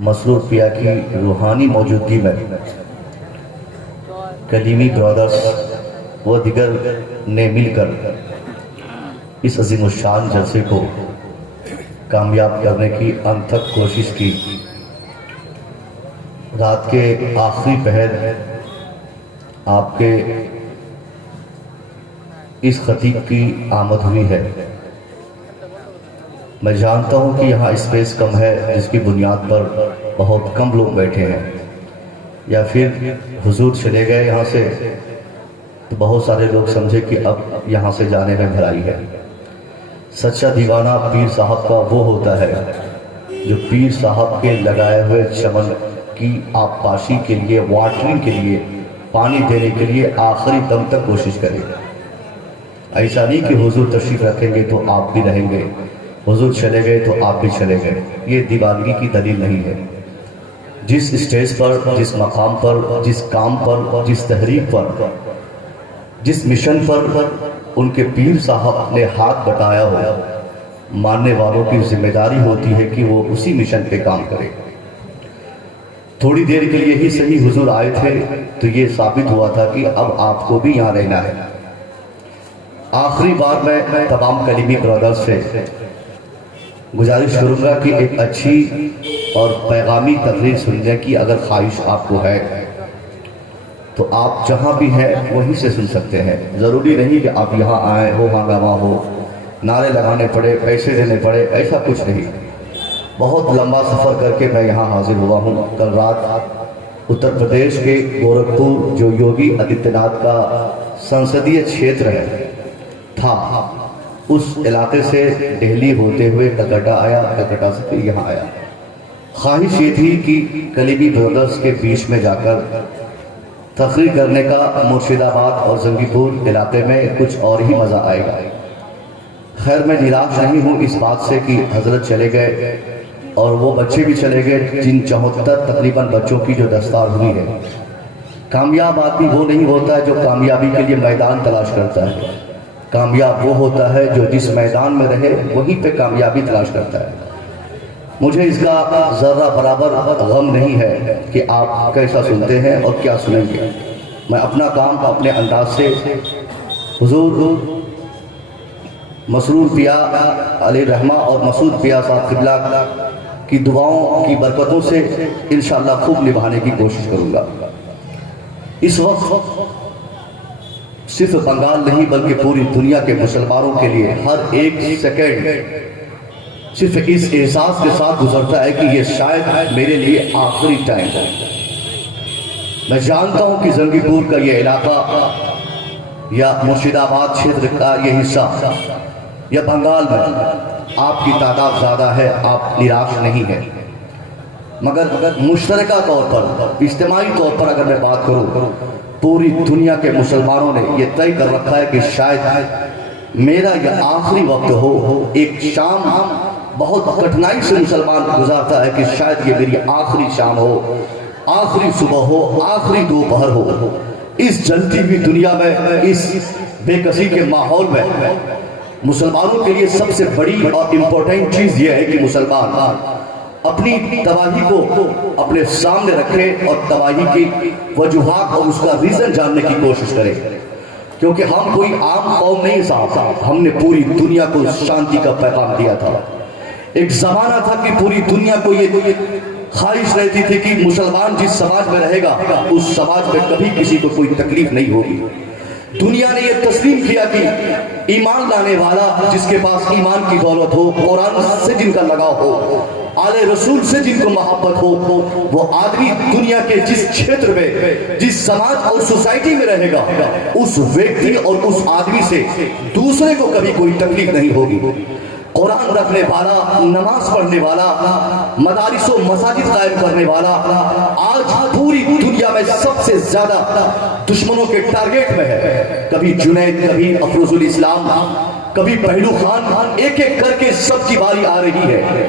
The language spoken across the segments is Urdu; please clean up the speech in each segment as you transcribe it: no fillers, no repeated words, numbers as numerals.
مسرور پیا کی روحانی موجودگی میں کلیمی برادرز و دیگر نے مل کر اس عظیم الشان جلسے کو کامیاب کرنے کی انتھک کوشش کی۔ رات کے آخری پہر آپ کے اس خطیب کی آمد ہوئی ہے۔ میں جانتا ہوں کہ یہاں اسپیس کم ہے، جس کی بنیاد پر بہت کم لوگ بیٹھے ہیں، یا پھر حضور چلے گئے یہاں سے تو بہت سارے لوگ سمجھے کہ اب یہاں سے جانے میں بھلائی ہے۔ سچا دیوانہ پیر صاحب کا وہ ہوتا ہے جو پیر صاحب کے لگائے ہوئے چمن کی آبپاشی کے لیے، واٹرنگ کے لیے، پانی دینے کے لیے آخری دم تک کوشش کرے۔ ایسا نہیں کہ حضور تشریف رکھیں گے تو آپ بھی رہیں گے، حضور چلے گئے تو آپ بھی چلے گئے۔ یہ دیوانگی کی دلیل نہیں ہے۔ جس اسٹیج پر، جس مقام پر، جس کام پر، جس تحریک پر، جس مشن پر ان کے پیر صاحب نے ہاتھ بٹایا ہو، ماننے والوں کی ذمہ داری ہوتی ہے کہ وہ اسی مشن پہ کام کرے۔ تھوڑی دیر کے لیے ہی صحیح حضور آئے تھے تو یہ ثابت ہوا تھا کہ اب آپ کو بھی یہاں رہنا ہے۔ آخری بار میں تمام کلیمی برادرز سے گزارش کروں گا کہ ایک اچھی اور پیغامی تقریر سننے کی اگر خواہش آپ کو ہے تو آپ جہاں بھی ہیں وہیں سے سن سکتے ہیں۔ ضروری نہیں کہ آپ یہاں آئیں، ہو ہنگامہ ہو، نعرے لگانے پڑے، پیسے دینے پڑے، ایسا کچھ نہیں۔ بہت لمبا سفر کر کے میں یہاں حاضر ہوا ہوں۔ کل رات اتر پردیش کے گورکھپور، جو یوگی آدتیہ ناتھ کا سنسدیہ چھیتر ہے، تھا، اس علاقے سے دہلی ہوتے ہوئے کلکتہ آیا، کلکتہ سے پھر یہاں آیا۔ خواہش یہ تھی کہ کلیمی برادرز کے بیچ میں جا کر تقریر کرنے کا مرشد آباد اور زنگی پور علاقے میں کچھ اور ہی مزہ آئے گا۔ خیر، میں نراش نہیں ہوں اس بات سے کہ حضرت چلے گئے اور وہ بچے بھی چلے گئے جن 74 تقریباً بچوں کی جو دستار ہوئی ہے۔ کامیاب آدمی وہ نہیں ہوتا ہے جو کامیابی کے لیے میدان تلاش کرتا ہے۔ کامیاب وہ ہوتا ہے جو جس میدان میں رہے وہیں پہ کامیابی تلاش کرتا ہے۔ مجھے اس کا ذرہ برابر غم نہیں ہے کہ آپ کیسا سنتے ہیں اور کیا سنیں گے۔ میں اپنا کام اپنے انداز سے حضور مسرور پیا علیہ رحمہ اور مسعود پیا صاحب قبلہ کی دعاؤں کی برکتوں سے انشاءاللہ خوب نبھانے کی کوشش کروں گا۔ اس وقت صرف بنگال نہیں بلکہ پوری دنیا کے مسلمانوں کے لیے ہر ایک سیکنڈ صرف اس احساس کے ساتھ گزرتا ہے کہ یہ شاید میرے لیے آخری ٹائم ہے۔ میں جانتا ہوں کہ زنگی پور کا یہ علاقہ یا مرشد آباد چھیتر کا یہ حصہ یا بنگال میں آپ کی تعداد زیادہ ہے، آپ نراش نہیں ہیں، مگر مشترکہ طور پر، اجتماعی طور پر اگر میں بات کروں، پوری دنیا کے مسلمانوں نے یہ طے کر رکھا ہے کہ شاید میرا یہ آخری وقت ہو۔ ایک شام بہت کٹھنائی سے مسلمان گزارتا ہے کہ شاید یہ میری آخری شام ہو، آخری صبح ہو، آخری دوپہر ہو۔ اس جلتی ہوئی دنیا میں، اس بے کسی کے ماحول میں مسلمانوں کے لیے سب سے بڑی اور امپورٹنٹ چیز یہ ہے کہ مسلمان اپنی تباہی کو اپنے سامنے رکھے اور تباہی کی وجوہات اور اس کا ریزن جاننے کی کوشش کرے، کیونکہ ہم کوئی عام قوم نہیں صاحب، ہم نے پوری دنیا کو شانتی کا پیغام دیا تھا۔ ایک زمانہ تھا کہ پوری دنیا کو یہ خواہش رہتی تھی کہ مسلمان جس سماج میں رہے گا اس سماج میں کبھی کسی کو کوئی تکلیف نہیں ہوگی۔ دنیا نے یہ تسلیم کیا کہ ایمان لانے والا جس کے پاس ایمان کی دولت ہو، قرآن سے جن کا لگاؤ ہو، آل رسول سے جن کو محبت ہو، وہ آدمی دنیا کے جس چھیتر میں، جس سماج اور سوسائٹی میں رہے گا، اس ویکتی اور اس آدمی سے دوسرے کو کبھی کوئی تکلیف نہیں ہوگی۔ قرآن رکھنے والا، نماز پڑھنے والا، مدارس و مساجد قائم کرنے والا آج پوری دنیا میں سب سے زیادہ دشمنوں کے ٹارگیٹ میں ہے۔ کبھی جنید، کبھی افروز الاسلام، کبھی پہلو خان، ایک ایک کر کے سب کی باری آ رہی ہے۔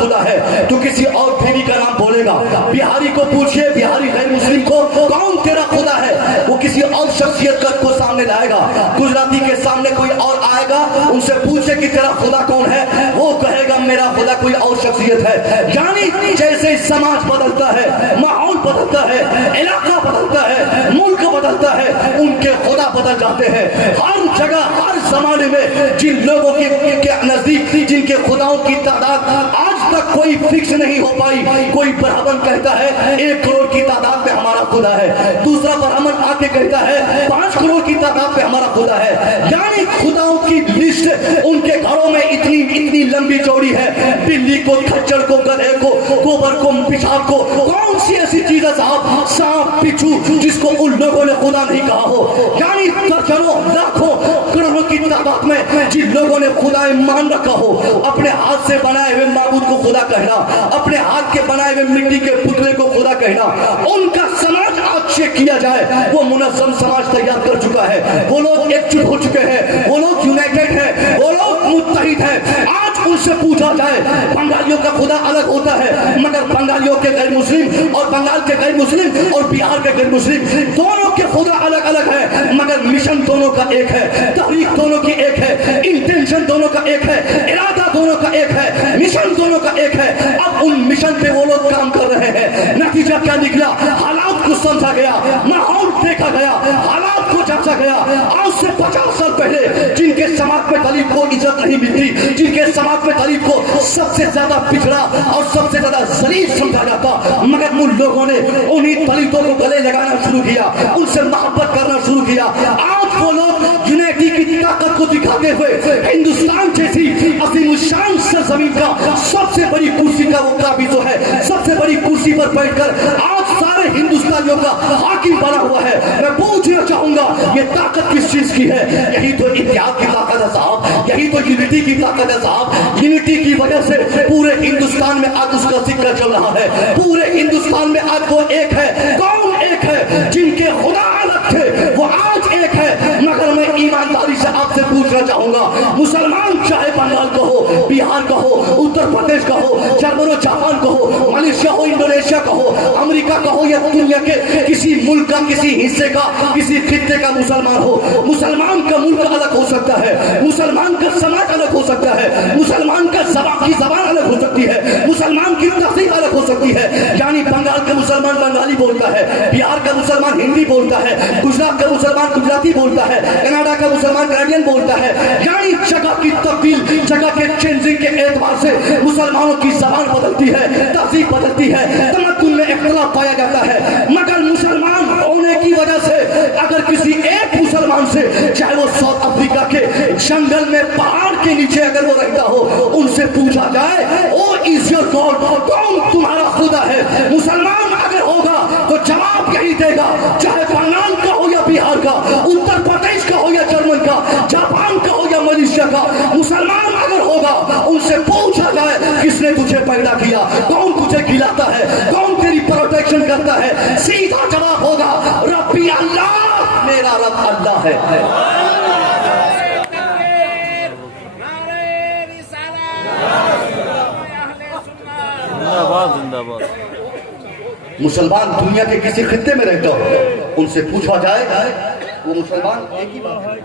خدا ہے تو کسی اور دیوی کا نام بولے گا. بہاری کو پوچھئے, بہاری غیر مسلم کو, کون تیرا خدا ہے, وہ کسی اور شخصیت کو سامنے لائے گا. گجراتی کے سامنے کوئی اور آئے گا, ان سے پوچھے کہ تیرا خدا کون ہے, وہ کہے گا میرا خدا کوئی اور شخصیت ہے. یعنی جیسے سماج بدلتا ہے, ماحول بدلتا ہے, علاقہ بدلتا ہے, ملک بدلتا ہے, ان کے خدا بدل جاتے ہیں. ہر جگہ ہر زمانے میں جن لوگوں کے نزدیک جن کے خداؤں کی تعداد آج تک کوئی فکس نہیں ہو پائی. کوئی برہمن کہتا ہے 1 کروڑ کی تعداد پہ ہمارا خدا ہے, دوسرا برہمن آ کے کہتا ہے 5 کروڑ کی تعداد پہ ہمارا خدا ہے. یعنی خداؤں کی لسٹ ان کے گھروں میں اتنی لمبی چوڑی ہے. بلی کو, کھچڑ کو, گدھے کو, گوبر کو, پیشاب کو, کون سی ایسی چیز ہے صاحب, سانپ, بچھو, جس کو ان لوگوں نے خدا نہیں کہا ہو. یعنی درجنوں, لاکھوں, کروڑوں کی تعداد میں جن لوگوں نے خدا مان رکھا ہو, اپنے ہاتھ سے بنائے ہوئے معبود کو خدا کہنا, اپنے ہاتھ کے بنائے ہوئے مٹی کے پتلے کو خدا کہنا, ان کا سماج آج چیک کیا جائے وہ منظم سماج تیار کر چکا ہے. وہ لوگ ایک جٹ ہو چکے ہیں, وہ لوگ یونائٹڈ ہیں, وہ لوگ متحد ہیں. آج ان سے پوچھا جائے بنگالیوں کا خدا الگ ہوتا ہے, مگر بنگالیوں کے غیر مسلم اور بنگال کے غیر مسلم اور بہار کے غیر مسلم دونوں کے خدا الگ الگ ہے, مگر مشن دونوں کا ایک ہے, تحریک دونوں کی ایک ہے, انٹینشن دونوں کا ایک ہے, ارادہ دونوں کا ایک ہے, مشن دونوں کا ایک ہے. اب ان مشن پہ وہ لوگ کام کر رہے ہیں. نتیجہ کیا نکلا, حالات کو سمجھا گیا, ماحول دیکھا گیا, حالات کو جانچا گیا. آج سے 50 سال پہلے جن کے سماج میں دلت کو عزت نہیں ملتی, جن کے سماج میں دلت کو سب سے زیادہ پچھڑا اور سب سے زیادہ ذلیل سمجھا جاتا, مگر ان لوگوں نے انہی دلتوں کو گلے لگانا شروع کیا, ان سے محبت کرنا شروع کیا. آج وہ لوگ یونائٹی کی طاقت کو دکھاتے ہوئے ہندوستان جیسی عظیم الشان سرزمین کا سب سے بڑی کرسی کا وہ قابض ہے, سب سے بڑی کرسی پر بیٹھ کر آج سارے ہندوستانیوں کا حاکم بنا ہوا ہے. میں پوچھنا چاہوں گا یہ طاقت کس چیز کی ہے؟ یہی تو اتحاد کی طاقت ہے صاحب, یہی تو یونٹی کی طاقت ہے صاحب. یونٹی کی وجہ سے پورے ہندوستان میں آج اس کا سکہ چل رہا ہے, پورے ہندوستان میں آج وہ ایک ہے. کون ایک ہے؟ جن کے خدا الگ تھے وہ آج ایک ہے. مگر میں ایمانداری سے آپ سے پوچھنا چاہوں گا, مسلمان چاہے بنگال کا ہو, بہار کا ہو, اتر پردیش کا ہو, جرمن و جاپان کا ہو, ملیشیا ہو, انڈونیشیا کا ہو, امریکہ کا ہو, یا دنیا کے کسی ملک کا, کسی حصے کا, کسی خطے کا مسلمان ہو, مسلمان کا ملک الگ ہو سکتا ہے, مسلمان کا سماج الگ ہو سکتا ہے, مسلمان کا زبان الگ ہو سکتی ہے, مسلمان کی تہذیب الگ ہو سکتی ہے. یعنی بنگال کا مسلمان بنگالی بولتا ہے, بہار کا مسلمان ہندی بولتا ہے, گجرات کا مسلمان گجراتی بولتا ہے, کینیڈا کا مسلمان کینیڈین بولتا ہے. یعنی جگہ کی تبدیل, جگہ کے چینجنگ کے اعتبار سے مسلمانوں کی زبان بدلتی ہے, تہذیب بدلتی ہے, تمدن میں اختلاف پایا جاتا ہے. مگر مسلمان ہونے کی وجہ سے اگر کسی ایک مسلمان سے, چاہے وہ ساؤتھ افریقہ کے جنگل میں پہاڑ کے نیچے اگر وہ رہتا ہو, ان سے پوچھا جائے او از یور گاڈ, کون تمہارا خدا ہے, مسلمان اگر ہوگا تو جواب یہی دے گا, چاہے بنگال کا ہو یا بہار کا, اتر پردیش کا ہو یا جرمن کا, جاپان کا ہو یا ملیشیا کا. مسلمان اگر ہوگا ان سے پوچھا جائے کس نے تجھے پیدا کیا, کون تجھے کھلاتا ہے, کون تیری پروٹیکشن کرتا ہے, سیدھا جواب ہوگا ربی اللہ, میرا رب اللہ ہے. زندہ باد. مسلمان دنیا کے کسی خطے میں رہتا ہو, ان سے پوچھا جائے وہ مسلمان ایک ہی بات ہے.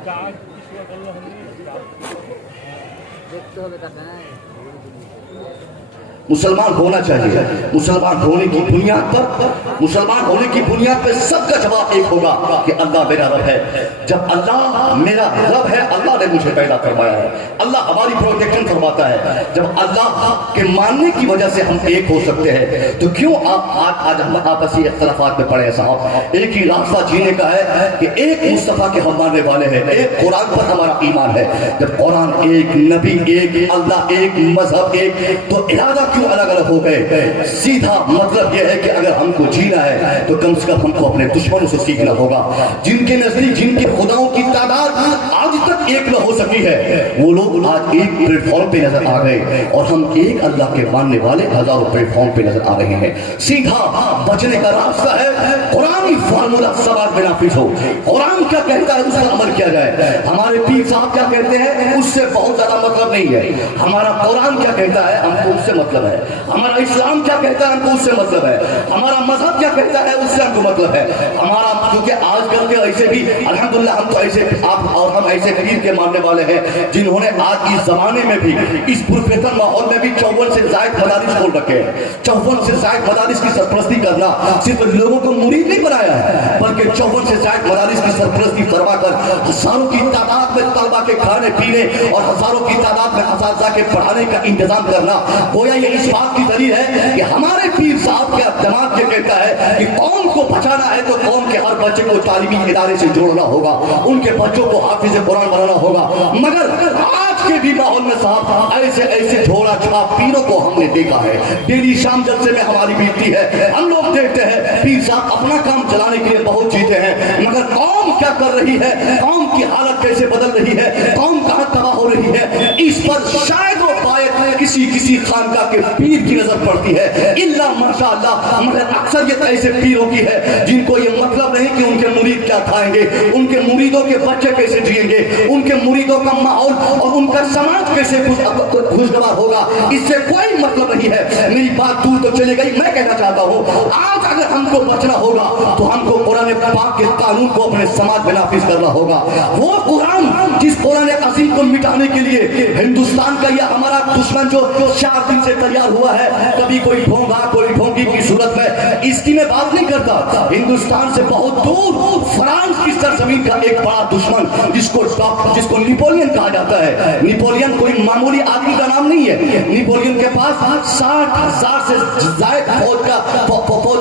مسلمان ہونا چاہیے. مسلمان ہونے کی بنیاد پر, مسلمان ہونے کی بنیاد پہ سب کا جواب ایک ہوگا کہ اللہ میرا رب ہے. جب اللہ میرا رب ہے, اللہ نے مجھے پیدا کروایا ہے, اللہ ہماری پروٹیکشن فرماتا ہے. جب اللہ کے ماننے کی وجہ سے ہم ایک ہو سکتے ہیں, تو کیوں آج ہم آپسی اختلافات میں پڑے ہیں صاحب؟ ایک ہی راستہ جینے کا ہے کہ ایک مصطفیٰ کے ہم ماننے والے ہیں, ایک قرآن پر ہمارا ایمان ہے. جب قرآن ایک, نبی ایک, اللہ ایک, مذہب ایک, تو ارادہ کیوں الگ الگ ہو گئے؟ سیدھا مطلب یہ ہے کہ اگر ہم کو جینا ہے تو کم سے کم ہم کو اپنے دشمنوں سے سیکھنا ہوگا. جن کے نزدیک جن کے خداؤں کی تعداد آج تک ایک نہ ہو سکی ہے, وہ لوگ آج ایک پلیٹ فارم پہ نظر آ گئے, اور ہم ایک اللہ کے ماننے والے ہزاروں پلیٹ فارم پہ نظر آ رہے ہیں. سیدھا بچنے کا راستہ ہے قرآنی فارمولا سماج میں نافذ ہو. قرآن کیا کہتا ہے اس پر عمل کیا جائے. ہمارے پیر صاحب کیا کہتے ہیں اس سے بہت زیادہ مطلب نہیں ہے. ہمارا قرآن کیا کہتا ہے ہم کو اس سے مطلب ہے، ہمارا اسلام کیا کہتا ہے ہم کو اس سے مطلب ہے، ہمارا مذہب کیا کہتا ہے اس سے ہم کو مطلب ہے ہمارا، کیونکہ آج کل کے ایسے بھی الحمدللہ ہم تو ایسے آپ اور ہم ایسے پیر کے ماننے والے ہیں جنہوں نے آج اس زمانے میں بھی اس پرفتن ماحول میں بھی 54 سے زائد مدارس کھول رکھے ہیں۔ 54 سے زائد مدارس کی سرپرستی کرنا صرف لوگوں کو مرید نہیں بنایا ہے بلکہ 54 سے زائد مدارس کی سرپرستی کروا کر ہزاروں کی تعداد میں طلبہ کے کھانے پینے اور ہزاروں کی تعداد میں اساتذہ کے پڑھانے کا انتظام کرنا گویا یہ اس بات کی دلیل ہے کہ ہمارے پیر صاحب کا دماغ یہ کہتا ہے کہ قوم کو بچانا ہے تو قوم کے ہر بچے کو تعلیمی ادارے سے جوڑنا ہوگا، ان کے بچوں کو حافظ قرآن بنانا ہوگا۔ مگر آج کے بھی ماحول میں صاحب ایسے ایسے جھولا چھاپ پیروں کو ہم نے دیکھا ہے، ڈیلی شام جلسے میں ہماری بیٹتی ہے، ہم لوگ دیکھتے ہیں پیر صاحب اپنا کام چلانے کے لیے بہت چیزیں ہیں، مگر قوم کیا کر رہی ہے، قوم کی حالت کیسے بدل رہی ہے، قوم کہاں تباہ ہو رہی ہے، اس پر شاید و باید کسی خانقاہ کے پیر کی نظر پڑتی ہے، الا ماشاءاللہ۔ مگر اکثریت ایسے پیروں کی ہے جن کو یہ مطلب نہیں کہ ان کے مرید کیا کھائیں گے، ان کے مریدوں کے بچے کیسے جئیں گے، ان کے مریدوں کا ماحول اور ان کا سماج کیسے خوشگوار ہوگا، اس سے کوئی مطلب نہیں ہے۔ میری بات دور تو چلے گئی، میں کہنا چاہتا ہوں آج اگر ہم کو بچنا ہوگا تو ہم کو قرآن پاک کے قانون کو اپنے سماج میں نافذ کرنا ہوگا۔ وہ قرآن جس قرآن عظیم کو مٹانے کے لیے ہندوستان کا یہ ہمارا دشمن جو 4 دن سے تیار ہوا ہے، کبھی کوئی ڈھونگا کوئی ڈھونگی کی صورت میں، اس کی میں بات نہیں کرتا، ہندوستان سے بہت دور فرانس کی سرزمین کا ایک بڑا دشمن جس کو نیپولین کہا جاتا ہے۔ نیپولین کوئی معمولی آدمی کا نام نہیں ہے، نیپولین کے پاس 60,000 سے زائد فوج کا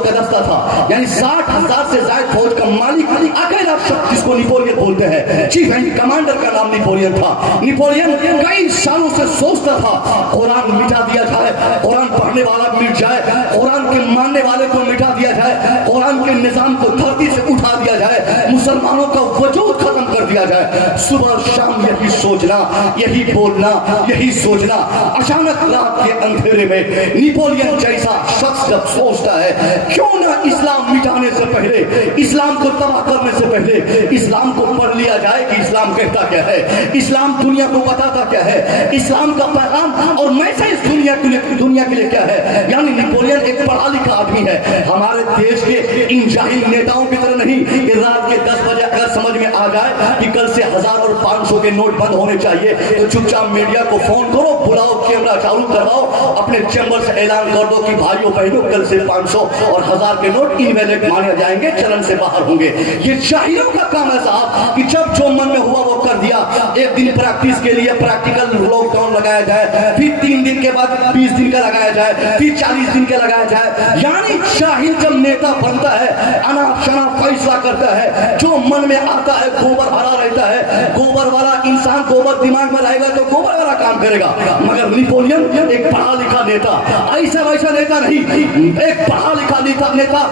دستہ تھا، یعنی 60,000 سے زائد فوج کا مالک اکیلا شخص جس کو نیپولین بولتے ہیں، چیف اینڈ کمانڈر کا نام نیپولین تھا۔ نیپولین کئی سالوں سے سوچتا تھا قرآن مٹا دیا جائے، قرآن پڑھنے والا مٹ جائے، قرآن کے ماننے والے کو مٹا دیا جائے، قرآن کے نظام کو دھرتی سے اٹھا دیا جائے، مسلمانوں کا وجود ختم کر دیا جائے۔ صبح شام یہی سوچنا، یہی بولنا، یہی سوچنا۔ اچانک رات کے اندھیرے میں نیپولین جیسا شخص جب سوچتا ہے کیوں نہ اسلام مٹانے سے پہلے، اسلام کو تباہ کرنے سے پہلے اسلام کو پڑھ لیا جائے کہ اسلام کہتا کیا ہے، اسلام دنیا کو بتاتا کیا ہے، اسلام کا پیغام اور میسج دنیا کے لیے کیا ہے۔ یعنی نیپولین ایک پڑھا لکھا آدمی ہے، ہمارے دیش کے ان جاہل نیتاؤں کی طرح نہیں کہ رات کے 10 بجے اگر سمجھ میں آ جائے کہ کل سے 1000 اور 500 کے نوٹ بند ہونے چاہیے تو چپ چاپ میڈیا کو فون کرو، بلاؤ، کیمرہ چالو کرواؤ، اپنے چیمبر سے اعلان کر دو کہ بھائیوں بہنوں کل سے 500 اور 1000 کے نوٹ انویلڈ مانے جائیں گے، چلن سے باہر ہوں گے۔ یہ جاہلوں کا کام ہے صاحب کہ جب جو من میں ہوا وہ کر دیا۔ ایک دن پریکٹس کے لیے پریکٹیکل لاک ڈاؤن لگایا جائے، پھر 3 دن کے بعد 20 دن کا لگایا جائے، پھر 40 دن کا لگایا جائے۔ یعنی جاہل جب نیتا بنتا ہے اناپ شناپ فیصلہ کرتا ہے، جو من میں آتا ہے گوبر بھرا رہتا ہے، گوبر والا انسان گوبر دماغ میں رہے گا تو گوبر والا کام کرے گا۔ مگر نیپولین ایک پڑھا لکھا نیتا، ایسا ویسا نیتا نہیں، ایک پڑھا لکھا نیتا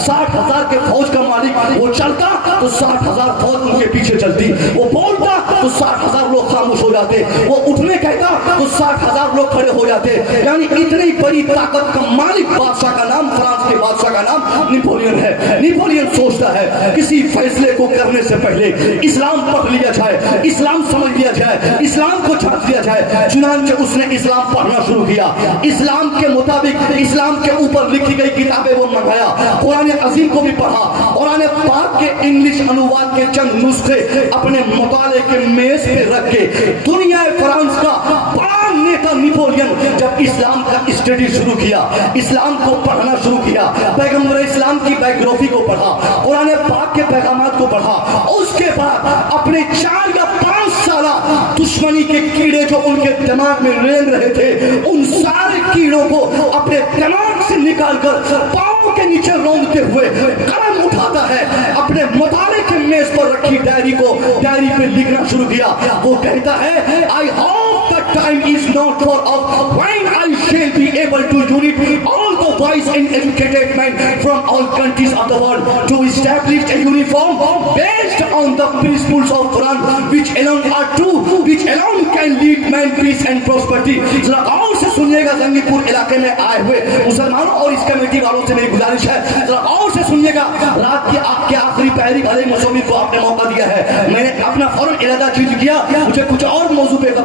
60,000 کے فوج کا مالک، وہ چلتا تو 60,000 فوج ان کے پیچھے چلتی، وہ بولتا تو 60,000 لوگ خاموش ہو جاتے، وہ اٹھنے کہتا تو 60,000 لوگ کھڑے ہو جاتے۔ یعنی اتنی بڑی طاقت کا مالک بادشاہ کا نام، فرانس کے بادشاہ کا نام نیپولین ہے۔ نیپولین سوچتا ہے کسی فیصلے کو کرنے سے پہلے اسلام پڑھ لیا جائے، اسلام سمجھ لیا جائے، اسلام کو جھانک لیا جائے۔ چنانچہ اس نے اسلام پڑھنا شروع کیا، اسلام کے مطابق اسلام کے اوپر لکھی گئی کتابیں وہ منگایا، قرآن عظیم کو بھی پڑھا، قرآن پاک کے انگلش انواد کے چند نسخے اپنے مطالعے کے میز پہ رکھ کے دنیا فرانس کا بڑا نیتا نیپولین جب اسلام کا اسٹڈی شروع کیا، اسلام کو پڑھنا شروع کیا، پیغمبر اسلام کی بائیوگرافی کو پڑھا، قرآن پاک کے پیغامات کو پڑھا، اس کے بعد اپنے 4 یا 5 سالہ دشمنی کے کیڑے جو ان کے دماغ میں رینگ رہے تھے، ان سارے کیڑوں کو اپنے دماغ سے نکال کر پاؤں کے نیچے رونگتے ہوئے قلم اٹھاتا ہے، اپنے مطالعے کے میز پر رکھی ڈائری پہ لکھنا شروع کیا۔ وہ کہتا ہے I hope the time is not far off when I shall be able to unite all the wise and educated men from all countries of the world to establish a uniform based on the principles of Quran which alone are true, which alone can lead man peace and prosperity۔ ذرا غور سے سنیے گا، زنگی پور علاقے میں آئے ہوئے مسلمانوں اور اس کمیٹی والوں سے میری گزارش ہے، ذرا غور سے سنیے گا۔ رات کی آخری پہری بھلے مصوری کو آپ نے موقع دیا ہے، میں نے اپنا فوراً ارادہ چیز کیا، مجھے کچھ اور موضوع پہ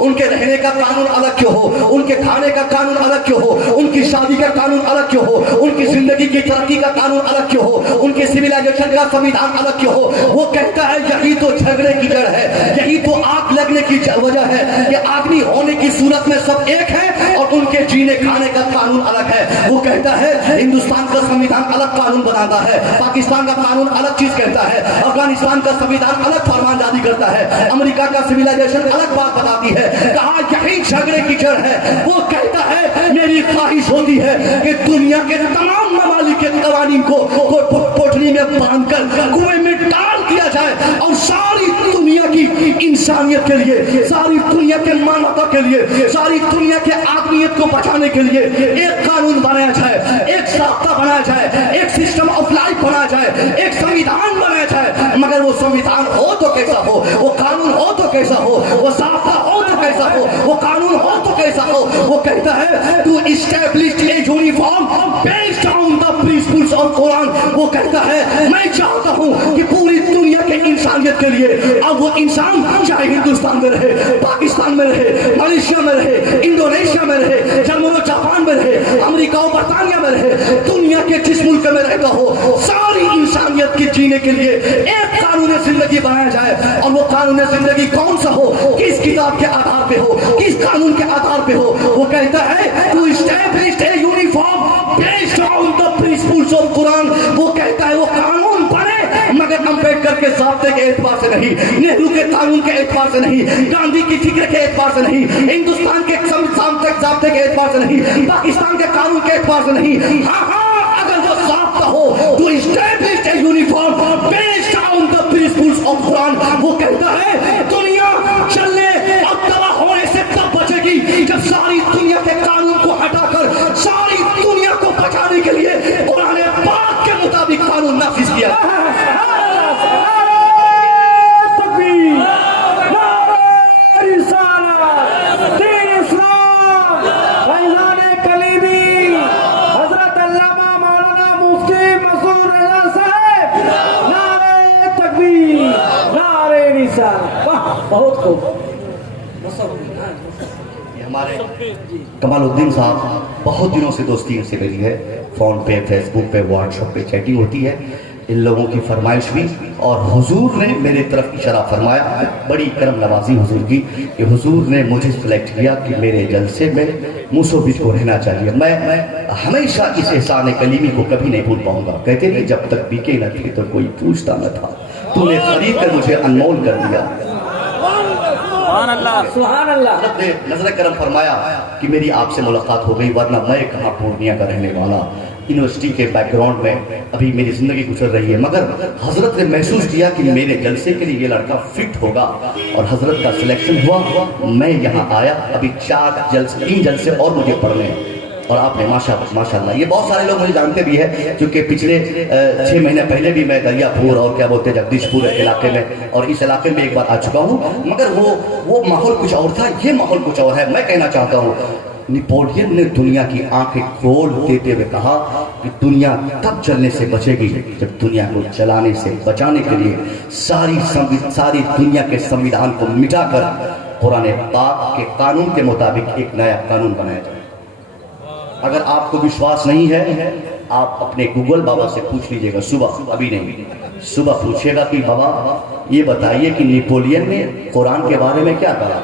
ان کے رہنے کا قانون الگ کیوں ہو, ان کے کھانے کا قانون الگ کیوں ہو, ان کی شادی کا قانون الگ کیوں ہو, ان کی زندگی کی ترقی کا قانون الگ کیوں ہو, ان کی سویلائزیشن کا سنویدھان الگ کیوں ہو. وہ کہتا ہے یہی تو جھگڑے کی جڑ ہے, یہی تو آگ لگنے کی وجہ ہے کہ آدمی ہونے کی صورت میں سب ایک ہے اور ان کے جینے کھانے کا قانون الگ ہے. وہ کہتا ہے ہندوستان کا سنویدھان الگ قانون بناتا ہے, پاکستان کا قانون الگ چیز کہتا ہے, افغانستان کا سنویدھان الگ فرمان جاری کرتا ہے, امریکہ کا سویلائزیشن الگ بات بتاتی ہے. کہا یہی جھگڑے کی جڑ ہے. وہ کہتا ہے میری خواہش ہوتی ہے کہ دنیا کے تمام ممالک کے قوانین کو پوٹلی میں باندھ کر کنویں میں ڈال دیا جائے اور ساری دنیا کی انسانیت کے لیے, ساری دنیا کے مانوتا کے لیے, ساری دنیا کے آدمیت کو بچانے کے لیے ایک قانون بنایا جائے, ایک ضابطہ بنایا جائے, ایک سسٹم آف لائف بنایا جائے, ایک سنویدھان بنایا جائے. مگر وہ سنویدھان ہو تو کیسا ہو, وہ قانون ہو تو کیسا ہو, وہ ضابطہ ہو تو کیسا ہو, وہ قانون ہو تو کیسا ہو. وہ کہتا ہے to establish a uniform based on the principles of Quran. وہ کہتا ہے میں چاہتا ہوں کہ پوری دنیا کے انسانیت کے لیے اب وہ انسان چاہے ہندوستان میں رہے, پاکستان میں رہے, ملیشیا میں رہے, انڈونیشیا میں رہے, جرمن و جاپان میں رہے, امریکہ و برطانیہ میں رہے, دنیا کے جس ملک میں رہتا ہو, ساری انسانیت کی جینے کے لیے ایک قانون زندگی بنایا جائے. اور وہ قانون زندگی کون سا ہو, کس کتاب کے آدھار پہ ہو, کس قانون کے آدھار پہ ہو. وہ کہتا ہے to establish a uniform based on the principles of Quran. وہ کہتا ہے وہ قانون بنے مگر امبیڈکر کے ضابطے کے اعتبار سے نہیں, نہرو کے قانون کے اعتبار سے نہیں, گاندھی کی فکر کے اعتبار سے نہیں, ہندوستان کے ضابطے کے اعتبار سے نہیں, پاکستان کے قانون کے اعتبار سے نہیں. ہاں اگر وہ ضابطہ ہو to establish a uniform based on the principles of Quran. وہ کہتا ہے دنیا چلنے اور تباہ ہونے سے تب بچے گی جب ساری دنیا کے قانون کو ہٹا کر ساری دنیا کو بچانے کے لیے قرآن پاک کے مطابق قانون نافذ کیا. بہت خوب. ہمارے کمال الدین صاحب بہت دنوں سے دوستی سے میری ہے, فون پہ, فیس بک پہ, واٹس ایپ پہ چیٹنگ ہوتی ہے. ان لوگوں کی فرمائش بھی اور حضور نے میرے طرف اشارہ فرمایا, بڑی کرم نوازی حضور کی کہ حضور نے مجھے سلیکٹ کیا کہ میرے جلسے میں موسو بیچ کو رہنا چاہیے. میں ہمیشہ اس احسان کلیمی کو کبھی نہیں بھول پاؤں گا. کہتے نہیں جب تک بیکے نہ تھے تو کوئی پوچھتا نہ تھا, تو نے خرید کر مجھے انمول کر دیا. سبحان اللہ, سبحان اللہ. حضرت نے نظر کرم فرمایا کہ میری آپ سے ملاقات ہو گئی, ورنہ میں کہاں پورنیہ کا رہنے والا, یونیورسٹی کے بیک گراؤنڈ میں ابھی میری زندگی گزر رہی ہے. مگر حضرت نے محسوس کیا کہ میرے جلسے کے لیے یہ لڑکا فٹ ہوگا اور حضرت کا سلیکشن ہوا. میں یہاں آیا, ابھی 3 جلسے اور مجھے پڑھنے ہیں. اور آپ نے ماشاء اللہ, یہ بہت سارے لوگ مجھے جانتے بھی ہیں کیونکہ پچھلے 6 مہینے پہلے بھی میں دریا پور اور کیا بولتے جگدیش پور علاقے میں اور اس علاقے میں ایک بار آ چکا ہوں. مگر وہ ماحول کچھ اور تھا, یہ ماحول کچھ اور ہے. میں کہنا چاہتا ہوں نیپولین نے دنیا کی آنکھیں کھول دیتے ہوئے کہا کہ دنیا تب چلنے سے بچے گی جب دنیا کو چلانے سے بچانے کے لیے ساری دنیا کے سنویدھان کو مٹا کر قرآن پاک کے قانون کے مطابق ایک نیا قانون بنایا جائے. اگر آپ کو وشواس نہیں ہے, آپ اپنے گوگل بابا سے پوچھ لیجئے گا, صبح, ابھی نہیں, صبح پوچھے گا کہ بابا یہ بتائیے کہ نیپولین نے قرآن کے بارے میں کیا کہا.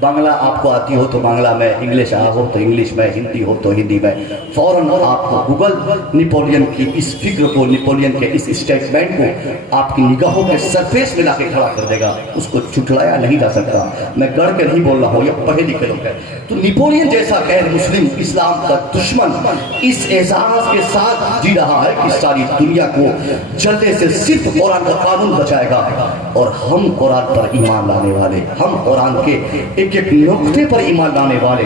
بنگلہ آپ کو آتی ہو تو بنگلہ میں, انگلش ہو تو انگلش میں, ہندی ہو تو ہندی میں, فوراً آپ کو گوگل نیپولین کی اس فکر کو, نیپولین کے اس اسٹیٹمنٹ کو آپ کی نگاہوں کے سرفیس میں لا کے کھڑا کر دے گا. اس کو چھٹلایا نہیں جا سکتا. میں گڑھ کے نہیں بول رہا ہوں, یہ پڑھے لکھے لوگ ہیں. تو نیپولین جیسا غیر مسلم اسلام کا دشمن اس احساس کے ساتھ جی رہا ہے کہ ساری دنیا کو جلنے سے صرف قرآن کا قانون بچائے گا, اور ہم قرآن پر ایمان لانے والے, ہم قرآن کے ایک نقطے پر ایمان لانے والے,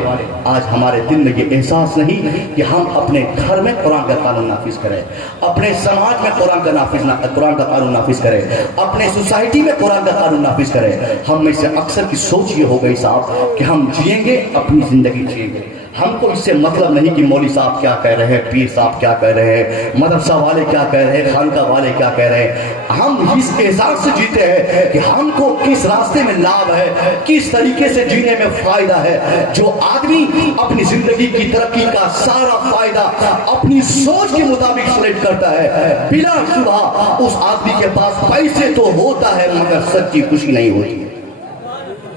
آج ہمارے دل میں یہ احساس نہیں کہ ہم اپنے گھر میں قرآن کا قانون نافذ کریں, اپنے سماج میں قرآن کا قانون نافذ کریں, اپنے سوسائٹی میں قرآن کا قانون نافذ کریں. ہم میں سے اکثر کی سوچ یہ ہو گئی صاحب کہ ہم جئیں گے, اپنی زندگی جئیں گے, ہم کو اس سے مطلب نہیں کہ مولوی صاحب کیا کہہ رہے ہیں، پیر صاحب کیا کہہ رہے ہیں، مدرسہ والے کیا کہہ رہے ہیں، خانقاہ والے کیا کہہ رہے ہیں۔ ہم اس احساس سے جیتے ہیں کہ ہم کو کس راستے میں لابھ ہے، کس طریقے سے جینے میں فائدہ ہے۔ جو آدمی اپنی زندگی کی ترقی کا سارا فائدہ اپنی سوچ کے مطابق سلیکٹ کرتا ہے، بلا شبہ اس آدمی کے پاس پیسے تو ہوتا ہے مگر سچی خوشی نہیں ہوتی۔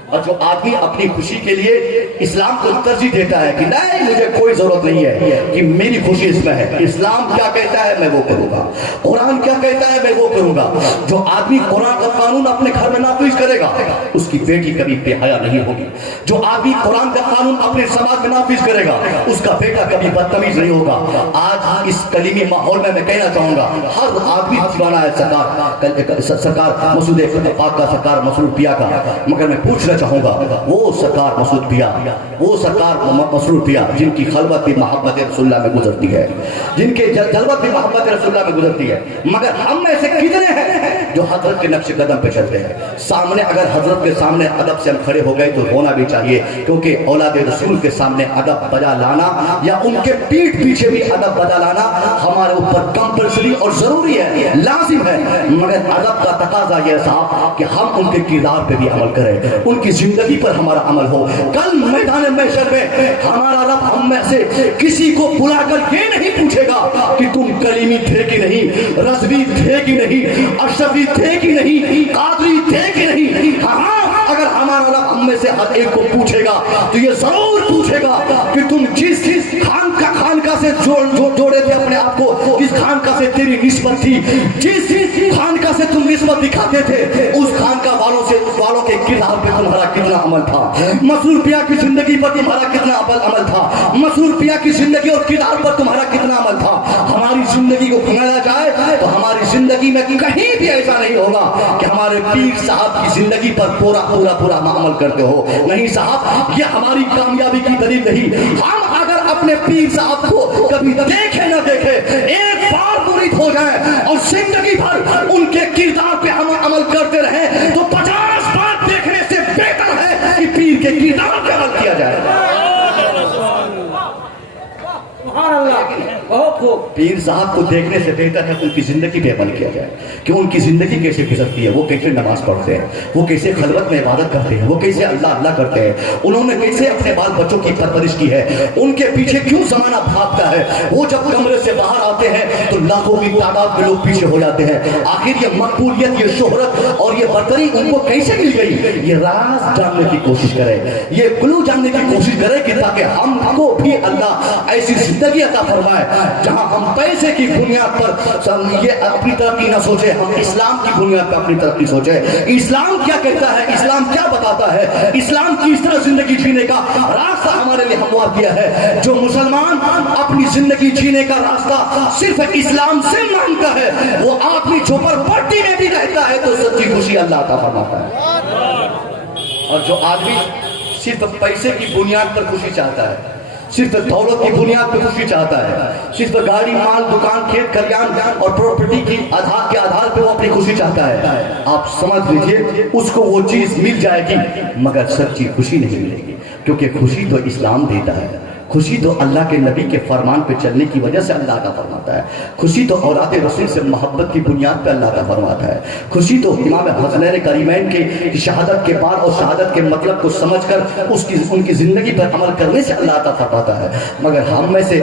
اور جو آدمی اپنی خوشی کے لیے اسلام کو ترجیح دیتا ہے کہ نہیں مجھے کوئی ضرورت نہیں ہے کہ میری خوشی اس میں ہے، اسلام کیا کہتا ہے میں وہ کروں گا، قرآن کیا کہتا ہے میں وہ کروں گا۔ جو آدمی قرآن کا قانون اپنے گھر میں نافذ کرے گا اس کی بیٹی کبھی بے حیا نہیں ہوگی۔ جو آدمی قرآن کا قانون اپنے سماج میں نافذ کرے گا اس کا بیٹا کبھی بدتمیز نہیں ہوگا۔ آج اس کلیمی ماحول میں کہنا چاہوں گا ہر آدمی دیوانہ ہے سرکار مسعود پاک کا، سرکار مسعود پیا کا، مگر میں پوچھنا چاہوں گا وہ سرکار مسعود پیا، وہ سرکار مسعود پیا جن کی خلوت بھی محبت رسول اللہ میں گزرتی ہے، جن کے جلوت بھی محبت رسول اللہ میں گزرتی ہے، مگر ہم میں سے کتنے ہیں جو حضرت کے نقش قدم پہ چلتے ہیں؟ سامنے اگر حضرت کے سامنے ادب سے ہم کھڑے ہو گئے تو ہونا بھی چاہیے، کیونکہ اولاد رسول کے سامنے ادب بجا لانا یا ان کے پیٹھ پیچھے بھی ادب بجا لانا ہمارے اوپر کمپلسری اور ضروری ہے، لازم ہے۔ مگر ادب کا تقاضا یہ صاحب کہ ہم ان کے کردار پہ بھی عمل کریں، ان کی زندگی پر ہمارا عمل ہو۔ کل میدان محشر میں ہمارا رب ہم میں سے کسی کو بلا کر یہ نہیں پوچھے گا کہ تم کلیمی تھے کہ نہیں، رضوی تھے کہ نہیں، اشرفی تھے کہ نہیں، قادری تھے کہ نہیں۔ ہاں اگر ہمارا رب ہم میں سے ہر ایک کو پوچھے گا تو یہ ضرور پوچھے گا کہ تم جس خانقاہ سے جوڑے تھے اپنے آپ کو، جس خانقاہ سے تیری نسبت تھی، جس خانقاہ سے تم نسبت دکھاتے تھے، اس خانقاہ والوں کے کردار پہ تمہارا کتنا عمل تھا، مسعود پیا کی زندگی پر تمہارا کتنا عمل تھا، مسعود پیا کی زندگی اور کردار پر تمہارا کتنا عمل تھا۔ ہماری زندگی کو گھمایا جائے تو ہماری زندگی میں کہیں بھی ایسا نہیں ہوگا کہ ہمارے پیر صاحب کی زندگی پر پورا عمل کرتے ہو، نہیں صاحب، یہ ہماری کامیابی کی دلیل نہیں۔ ہم اگر اپنے پیر صاحب کو کبھی دیکھے نہ دیکھے ایک بار مرید ہو جائے اور زندگی بھر ان کے کردار پہ ہم عمل کرتے رہیں تو 50 بار دیکھنے سے بہتر ہے کہ پیر کے کردار پہ عمل کیا جائے۔ سبحان اللہ، بہت خوب۔ پیر صاحب کو دیکھنے سے بہتر ہے ان کی زندگی پہ عمل کیا جائے کہ ان کی زندگی کیسے گزرتی ہے، وہ کیسے نماز پڑھتے ہیں، وہ کیسے خلوت میں عبادت کرتے ہیں، وہ کیسے اللہ کرتے ہیں، انہوں نے کیسے اپنے بال بچوں کی پرورش کی ہے، ان کے پیچھے کیوں زمانہ بھاگتا ہے، وہ جب کمرے سے باہر آتے ہیں تو لاکھوں کی تعداد میں لوگ پیچھے ہو جاتے ہیں۔ آخر یہ مقبولیت، یہ شہرت اور یہ برتری ان کو کیسے مل گئی؟ یہ راز جاننے کی کوشش کرے، یہ کلو جاننے کی کوشش کرے کہ تاکہ ہم کو بھی اللہ ایسی زندگی عطا فرمائے جہاں ہم پیسے کی بنیاد پر یہ اپنی ترقی نہ سوچے، ہم اسلام کی بنیاد پر اپنی ترقی سوچے۔ اسلام کیا کہتا ہے، اسلام کیا بتاتا ہے، اسلام کس طرح زندگی جینے کا راستہ ہمارے لیے ہموار کیا ہے۔ جو مسلمان اپنی زندگی جینے کا راستہ صرف اسلام سے مانگتا ہے وہ آدمی جھوپڑ پٹی میں بھی رہتا ہے تو سچی خوشی اللہ عطا فرماتا ہے۔ اور جو آدمی صرف پیسے کی بنیاد پر خوشی چاہتا ہے، صرف دولت کی بنیاد پر خوشی چاہتا ہے، صرف گاڑی، مال، دکان، کھیت کھلیان اور پراپرٹی کی کے آدھار پہ وہ اپنی خوشی چاہتا ہے، آپ سمجھ لیجئے اس کو وہ چیز مل جائے گی مگر سچی خوشی نہیں ملے گی، کیونکہ خوشی تو اسلام دیتا ہے، خوشی تو اللہ کے نبی کے فرمان پہ چلنے کی وجہ سے اللہ کا فرماتا ہے، خوشی تو اولاد رسول سے محبت کی بنیاد پہ اللہ کا فرماتا ہے، خوشی تو امام حسنین کریمین کی شہادت کے بعد اور شہادت کے مطلب کو سمجھ کر ان کی زندگی پر عمل کرنے سے اللہ کا فرماتا ہے۔ مگر ہم میں سے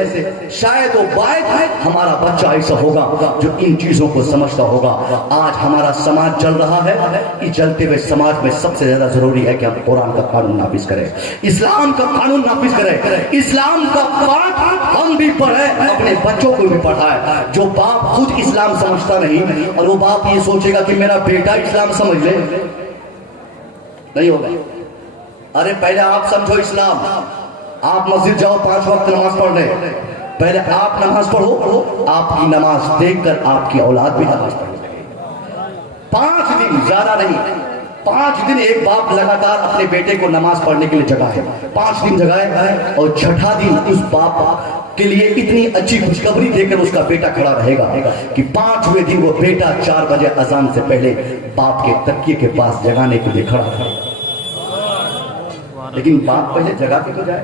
شاید و باید ہمارا بچہ ایسا ہوگا جو ان چیزوں کو سمجھتا ہوگا۔ آج ہمارا سماج چل رہا ہے، اس چلتے ہوئے سماج میں سب سے زیادہ ضروری ہے کہ ہم قرآن کا قانون نافذ کریں، اسلام کا قانون نافذ کریں، اسلام کا پاک ہم بھی پڑھیں، اپنے بچوں کو بھی پڑھائیں۔ جو باپ خود اسلام سمجھتا نہیں اور وہ باپ یہ سوچے گا کہ میرا بیٹا اسلام سمجھ لے، نہیں ہوگا۔ ارے پہلے آپ سمجھو اسلام، آپ مسجد جاؤ 5 وقت نماز پڑھ لیں، پہلے آپ نماز پڑھو، آپ کی نماز دیکھ کر آپ کی اولاد بھی نماز پڑھے۔ 5 دن، زیادہ نہیں، 5 دن ایک باپ لگاتار اپنے بیٹے کو نماز پڑھنے کے لیے جگائے، 5 دن جگائے اور 6واں دن اس باپ کے لیے اتنی اچھی خوشخبری دے کر اس کا بیٹا کھڑا رہے گا کہ 5ویں دن وہ بیٹا 4 بجے اذان سے پہلے باپ کے تکیے کے پاس جگانے کے لیے کھڑا رہے گا۔ لیکن باپ پہلے جگا کے تو جائے،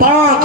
5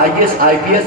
IAS, IPS,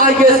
IAS,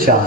4।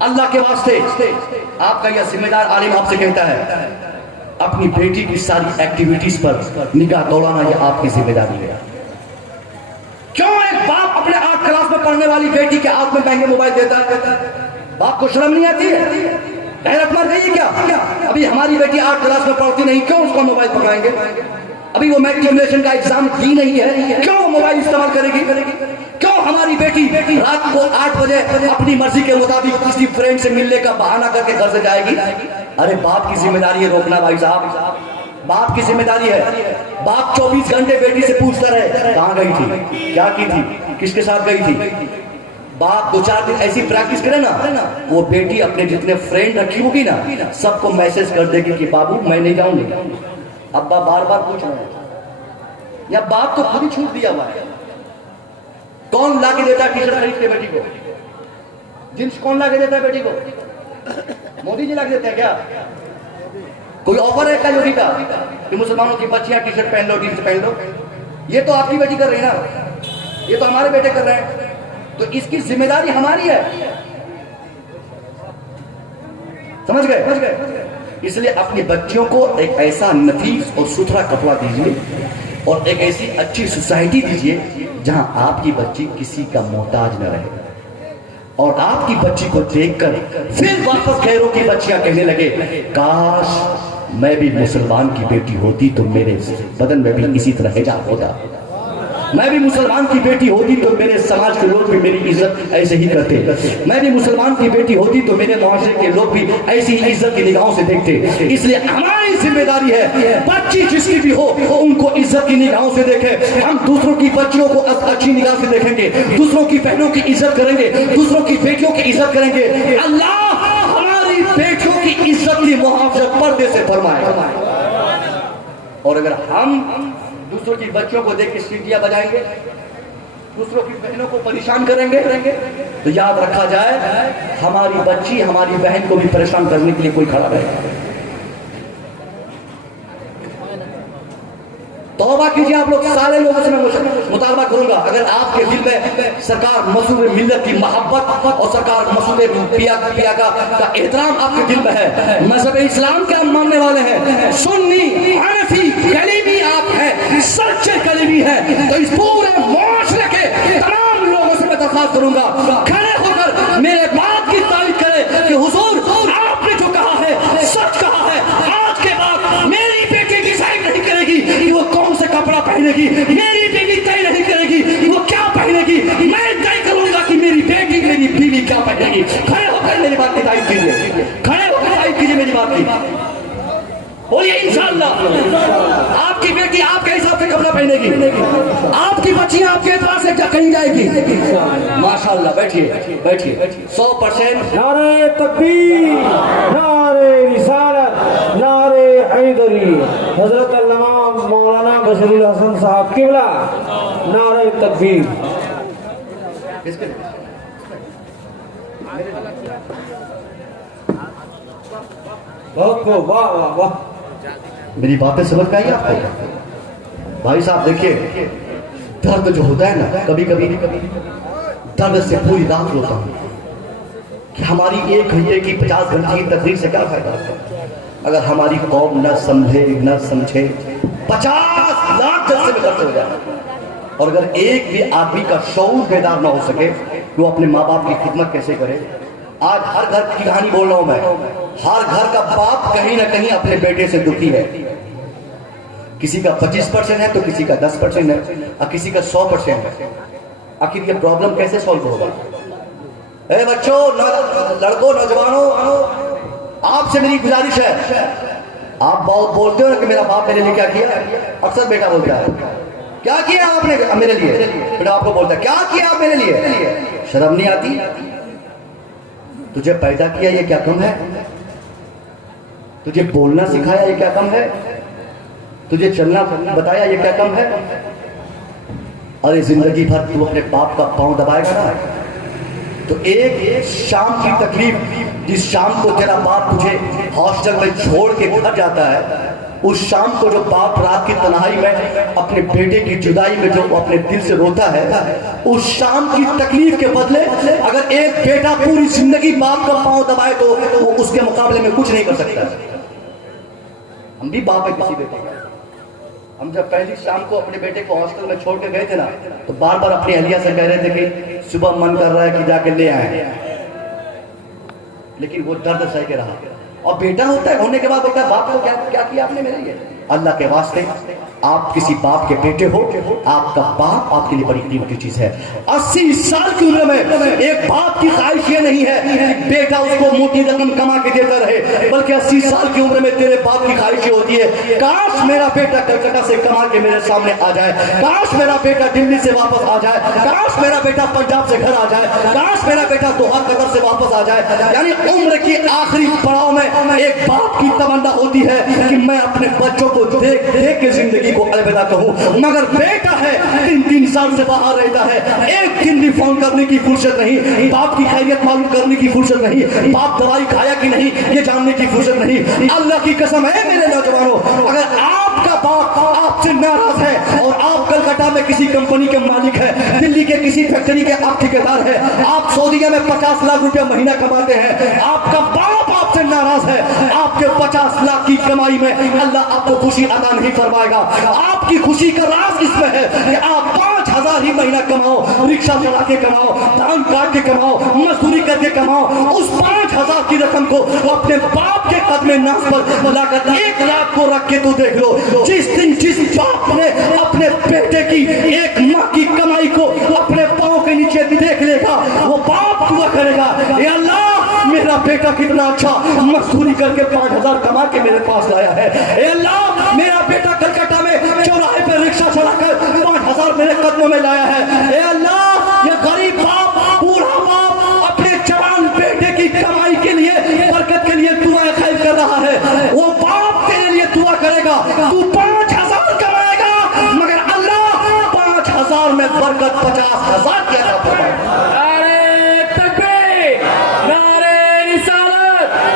اللہ کے واسطے آپ کا یہ ذمہ دار عالم آپ سے کہتا ہے اپنی بیٹی کی ساری ایکٹیویٹیز پر نگاہ دوڑانا یہ آپ کی ذمہ داری ہے. کیوں ایک باپ اپنے 8 کلاس میں پڑھنے والی بیٹی کے ہاتھ میں مہنگے موبائل دیتا ہے؟ باپ کو شرم نہیں آتی ہے؟ غیرت مر گئی کیا؟ ابھی ہماری بیٹی 8 کلاس میں پڑھتی نہیں، کیوں اس کو موبائل پکڑائیں گے؟ ابھی وہ میٹریکولیشن کا ایگزام دی نہیں ہے، کیوں موبائل استعمال کرے گی؟ کیوں ہماری بیٹی رات کو 8 بجے اپنی مرضی کے مطابق کسی فرینڈ سے ملنے کا بہانہ کر کے گھر سے جائے گی؟ ارے باپ کی ذمہ داری ہے روکنا بھائی صاحب، باپ کی ذمہ داری ہے. باپ 24 گھنٹے بیٹی سے پوچھتا رہے کہاں گئی تھی، کیا کی تھی، کس کے ساتھ گئی تھی. باپ 2-4 دن ایسی پریکٹس کرے نا، وہ بیٹی اپنے جتنے فرینڈ رکھی ہوگی نا سب کو میسج کر دے گی کہ بابو میں نہیں جاؤں گی. ابا بار بار پوچھ رہے ہیں، یا باپ تو خود ہی چھوٹ دیا ہوا ہے. کون لا کے دیتا ہے ٹی شرٹ خرید کے بیٹی کو؟ جنس کون لا کے دیتا ہے بیٹی کو؟ مودی جی لا کے دیتے ہیں کیا؟ کوئی آفر ہے کیا یوگی کا کہ مسلمانوں کی بچیاں ٹی شرٹ پہن لو، جینس پہن لو؟ یہ تو آپ کی بیٹی کر رہی ہے نا، یہ تو ہمارے بیٹے کر رہے ہیں، تو اس کی ذمہ داری ہماری ہے. سمجھ گئے؟ اس لیے اپنی بچیوں کو ایک ایسا نفیس اور ستھرا کپڑا دیجیے اور ایک ایسی اچھی سوسائٹی دیجیے جہاں آپ کی بچی کسی کا محتاج نہ رہے، اور آپ کی بچی کو دیکھ کر پھر واپس غیروں کی بچیاں کہنے لگے کاش میں بھی مسلمان کی بیٹی ہوتی تو میرے بدن میں بھی اسی طرح حجاب ہوتا، میں بھی مسلمان کی بیٹی ہوتی تو میرے سماج کے لوگ بھی میری عزت ایسے ہی کرتے، میں بھی مسلمان کی بیٹی ہوتی تو میرے معاشرے کے لوگ بھی ایسی عزت کی نگاہوں سے دیکھتے. اس لیے ہماری ذمہ داری ہے بچی جس کی بھی ہو ان کو عزت کی نگاہوں سے دیکھیں. ہم دوسروں کی بچیوں کو اچھی نگاہ سے دیکھیں گے، دوسروں کی بہنوں کی عزت کریں گے، دوسروں کی بیٹیوں کی عزت کریں گے. اللہ ہماری بیٹیوں کی عزت کی محافظت پردے سے فرمائے. اور اگر ہم دوسروں کی بچوں کو دیکھ کے سیٹیاں بجائیں گے، دوسروں کی بہنوں کو پریشان کریں گے، تو یاد رکھا جائے ہماری بچی ہماری بہن کو بھی پریشان کرنے کے لیے کوئی کھڑا رہے گا. توبہ کیجیے آپ لوگ، سارے لوگوں سے میں مطالبہ کروں گا اگر آپ کے دل میں سرکار مسعود ملت کی محبت اور سرکار مسعود پیا کا احترام آپ کے دل میں ہے، مذہب اسلام کے ہم ماننے والے ہیں، سنی حنفی کلیمی آپ ہیں، سچے کلیمی ہیں، تو اس پورے معاشرے کے تمام لوگوں سے میں درخواست کروں گا کھڑے ہو کر میرے بات کی تعریف کرے کہ حضور آپ نے جو کہا ہے سچ کہا ہے. آج کے بعد میری بیٹی ڈیسائیڈ نہیں کرے گی کہ وہ کون سے کپڑا پہنے گی، میری بیٹی طے نہیں کرے گی کہ وہ کیا پہنے گی، میں طے کروں گا کہ میری بیٹی میری بیوی کیا پہنے گی. کھڑے ہو کر میری بات کی تعریف کیجیے، کھڑے ہو کر تعریف کیجیے میری بات کی. بولیے انشاءاللہ آپ کی بیٹی آپ کے حساب سے کپڑا پہنے گی، آپ کی بچی آپ کے اعتبار سے کیا کہیں جائے گی. ماشاءاللہ. بیٹھیے بیٹھیے. 100% نعرہ تکبیر، نعرہ رسالت، نعرہ حیدری، حضرت علامہ مولانا بشیر الحسن صاحب قبلہ، نعرہ تکبیر. بہت کو واہ واہ واہ. میری باتیں سمجھ میں آئی آپ کو؟ بھائی صاحب دیکھیے درد جو ہوتا ہے نا کبھی کبھی درد سے پوری رات روتا ہوں کہ ہماری 1 گھنٹے کی 50 گھنٹے کی تقریر سے کیا فائدہ. اگر ہماری قوم نہ سمجھے نہ سمجھے 50 لاکھ جلسے میں درد ہو جائے. اور اگر ایک بھی آدمی کا شعور بیدار نہ ہو سکے کہ وہ اپنے ماں باپ کی خدمت کیسے کرے. آج ہر گھر کی کہانی بول رہا ہوں میں، ہر گھر کا باپ کہیں نہ کہیں اپنے بیٹے سے دکھی ہے. کسی کا 25% ہے تو کسی کا 10% ہے اور کسی کا 100% ہے. آخر یہ پرابلم کیسے سولو ہوگا؟ اے بچوں، لڑکوں، نوجوانوں، آپ سے میری گزارش ہے. آپ بہت بولتے ہو نا کہ میرا باپ میرے لیے کیا کیا، اکثر بیٹا بولتا ہے کیا کیا آپ نے میرے لیے. بیٹا آپ کو بولتا ہے کیا کیا آپ میرے لیے. شرم نہیں آتی؟ تجھے پیدا کیا یہ کیا کم ہے؟ تجھے بولنا سکھایا یہ کیا کم ہے؟ تجھے چلنا بتایا یہ کیا کم ہے؟ ارے زندگی بھر تو اپنے باپ کا پاؤں دبائے گا نا، تو ایک شام کی تکلیف جس شام کو تیرا باپ تجھے ہاسٹل میں چھوڑ کے گھر جاتا ہے اس شام کو جو باپ رات کی تنہائی میں اپنے بیٹے کی جدائی میں جو اپنے دل سے روتا ہے، اس شام کی تکلیف کے بدلے اگر ایک بیٹا پوری زندگی باپ کا پاؤں دبائے تو وہ اس کے مقابلے میں کچھ نہیں کر سکتا۔ ہم بھی باپ ہے کسی بیٹے کا۔ ہم جب پہلی شام کو اپنے بیٹے کو ہاسٹل میں چھوڑ کے گئے تھے نا، تو بار بار اپنی اہلیہ سے کہہ رہے تھے کہ صبح من کر رہا ہے کہ جا کے لے آئیں، لیکن وہ درد سہ کے رہا۔ اور بیٹا ہوتا ہے، ہونے کے بعد ہوتا ہے باپ کو کیا کیا آپ نے میرے لیے؟ اللہ کے واسطے آپ کسی باپ کے بیٹے ہو، آپ کا باپ آپ کے لیے بڑی قیمتی چیز ہے۔ 80 سال کی عمر میں ایک باپ کی خواہش یہ نہیں ہے کہ بیٹا اس کو موٹی رقم کما کے دیتا رہے، بلکہ 80 سال کی عمر میں تیرے باپ کی خواہش یہ ہوتی ہے کاش میرا بیٹا کلکتہ سے کما کے میرے سامنے آ جائے، کاش میرا بیٹا دلی سے واپس آ جائے، کاش میرا بیٹا پنجاب سے گھر آ جائے، کاش میرا بیٹا دوحہ قطر سے واپس آ جائے۔ یعنی عمر کی آخری پڑاؤ میں ایک باپ کی تمنا ہوتی ہے کہ میں اپنے بچوں کو دیکھ دیکھ کے زندگی کو الوداع کہوں، مگر بیٹا ہے 3 سال سے باہر رہتا ہے، ایک دن بھی فون کرنے کی فرصت نہیں، باپ کی خیریت معلوم کرنے کی فرصت نہیں، باپ دوائی کھایا کہ نہیں یہ جاننے کی فرصت نہیں۔ اللہ کی قسم ہے میرے نوجوانوں، اگر آپ کا باپ آپ سے ناراض ہے اور آپ کلکتہ میں کسی کمپنی کے مالک ہے، دلی کے کسی فیکٹری کے آپ ٹھیکیدار ہے، آپ سعودیہ میں 50 لاکھ روپے مہینہ کماتے ہیں، آپ کا باپ آپ سے ناراض ہے، آپ کے 50 لاکھ کی کمائی میں اللہ آپ کو خوشی عطا نہیں فرمائے گا۔ آپ کی خوشی کا راز اس میں ہے کہ آپ 5000 ہی مہینہ کماؤ، رکشہ چلا کے کماؤ، دھان کاٹ کے کماؤ، مزدوری کر کے کماؤ، اس 5000 کی رقم کو اپنے باپ کے قدم ناز پر لا کر 1 لاکھ کو رکھ کے تو دیکھ لو، جس دن جس باپ نے اپنے بیٹے کی ایک ماہ کی کمائی کو اپنے پاؤں کے نیچے دیکھ لے گا، وہ باپ دعا کرے گا اے اللہ میرا بیٹا کتنا اچھا مزدوری کر کے 5000 کما کے میرے پاس لایا ہے، اے اللہ میرا بیٹا کلکتہ میں چوراہے پہ رکشہ چلا کر 5000 میرے قدموں میں لایا ہے، اے اللہ یہ غریب باپ بوڑھا باپ اپنے جوان بیٹے کی کمائی کے لیے برکت کے لیے دعائیں خیر کر رہا ہے، وہ باپ تیرے لیے دعا کرے گا، تو 5000 کمائے گا مگر اللہ 5000 میں برکت 50000 کی عطا فرمائے گا۔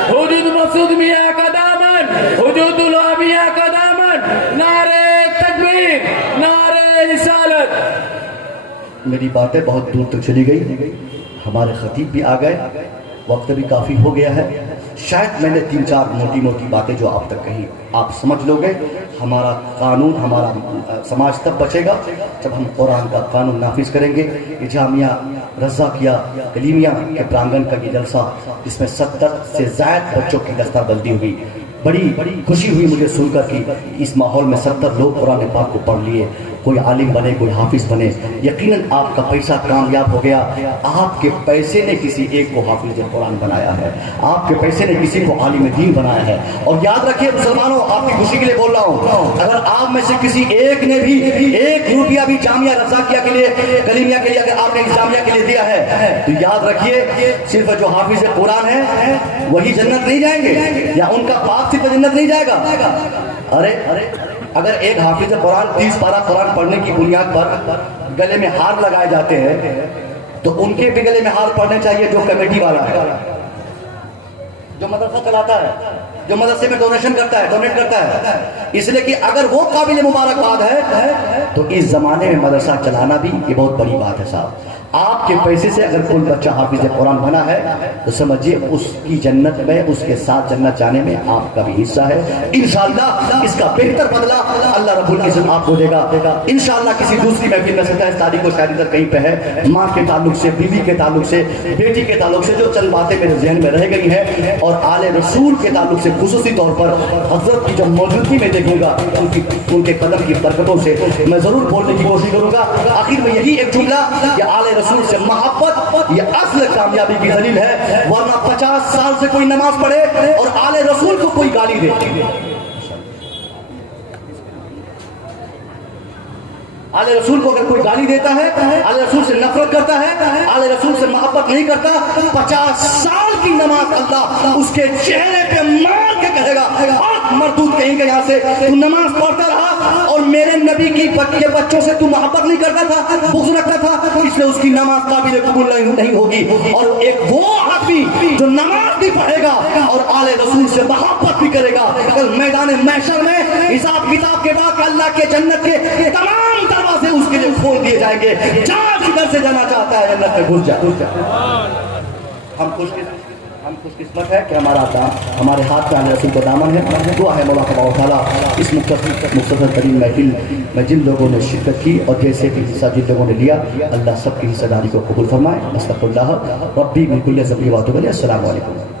حدود مسعود میاں کا دامن، حدود المیاں کا دامن، نعرہ تکبیر، نعرہ رسالت۔ میری باتیں بہت دور تک چلی گئی، ہمارے خطیب بھی آ گئے، وقت بھی کافی ہو گیا ہے، شاید میں نے 3-4 موٹی موٹی باتیں جو آپ تک کہی آپ سمجھ لو گے۔ ہمارا قانون، ہمارا سماج تب بچے گا جب ہم قرآن کا قانون نافذ کریں گے۔ یہ جامعہ رضاکیہ کلیمیہ کے پرانگن کا یہ جلسہ، جس میں 70 سے زائد بچوں کی دستہ بندی ہوئی، بڑی خوشی ہوئی مجھے سن کر کہ اس ماحول میں 70 لوگ قرآن پاک کو پڑھ لیے، کوئی عالم بنے، کوئی حافظ بنے۔ یقیناً آپ کا پیسہ کامیاب ہو گیا، آپ کے پیسے نے کسی ایک کو حافظ قرآن بنایا ہے، آپ کے پیسے نے کسی کو عالم دین بنایا ہے۔ اور یاد رکھیے مسلمانوں، آپ کی خوشی کے لیے بول رہا ہوں، اگر آپ میں سے کسی ایک نے بھی 1 روپیہ بھی جامعہ رضاکیہ کے لیے، کلیمیہ کے لیے اگر آپ نے جامعہ کے لیے دیا ہے تو یاد رکھیے صرف جو حافظ قرآن ہے وہی جنت نہیں جائیں گے، یا ان کا باپ صرف جنت نہیں جائے گا۔ ارے اگر ایک حافظ قرآن 30 پارہ قرآن پڑھنے کی بنیاد پر گلے میں ہار لگائے جاتے ہیں تو ان کے بھی گلے میں ہار پڑنے چاہیے جو کمیٹی والا ہے، جو مدرسہ چلاتا ہے، جو مدرسے میں ڈونیٹ کرتا ہے، اس لیے کہ اگر وہ قابل مبارکباد ہے تو اس زمانے میں مدرسہ چلانا بھی یہ بہت بڑی بات ہے صاحب۔ آپ کے پیسے سے اگر کوئی بچہ حافظ قرآن بنا ہے تو سمجھیے اس کی جنت میں، اس کے ساتھ جنت جانے میں آپ کا بھی حصہ ہے۔ انشاءاللہ اس کا بہتر بدلہ اللہ رب العزت آپ کو دے گا انشاءاللہ۔ کسی دوسری محفل میں 27 تاریخ کو شاید ادھر کہیں پہ ہے، ماں کے تعلق سے، بیوی کے تعلق سے، بیٹی کے تعلق سے جو چند باتیں میرے ذہن میں رہ گئی ہیں، اور آل رسول کے تعلق سے خصوصی طور پر حضرت کی جب موجودگی میں دیکھوں گا ان کے قدم کی برکتوں سے میں ضرور بولنے کی کوشش کروں گا۔ آخر میں یہی ایک جملہ کہ آل رسول سے محبت یہ اصل کامیابی کی دلیل ہے، ورنہ 50 سال سے کوئی نماز پڑھے اور آل رسول کو کوئی گالی دے، آل رسول کو اگر کوئی گالی دیتا ہے، آل رسول سے نفرت کرتا ہے، آل رسول سے محبت نہیں کرتا، 50 سال کی نماز اللہ اس کے چہرے پہ مار کے کہے گا مردود کہیں گے یہاں سے تو نماز پڑھتا رہا اور میرے نبی کی بچوں سے تو محبت نہیں کرتا تھا، بغض رکھتا تھا، اس لیے اس کی نماز قابل قبول نہیں ہوگی۔ اور ایک وہ آدمی جو نماز بھی پڑھے گا اور آل رسول سے محبت بھی کرے گا، کل میدان محشر میں حساب کتاب کے بعد اللہ کے جنت کے تمام دروازے اس کے لیے کھول دیے جائیں گے. جہاں جدھر سے جانا چاہتا ہے جنت میں گھس جا. ہم خوش قسمت ہے کہ ہمارے ہاتھ میں رسول کا دامن ہے. دعا ہے مولا تبارک و تعالیٰ اس مختصر ترین محفل میں جن لوگوں نے شرکت کی اور جیسے بھی حصہ جن لوگوں نے لیا, اللہ سب کی حصہ داری کو قبول فرمائے. استغفر اللہ ربی من کل ذنب و اتوب الیہ. السلام علیکم.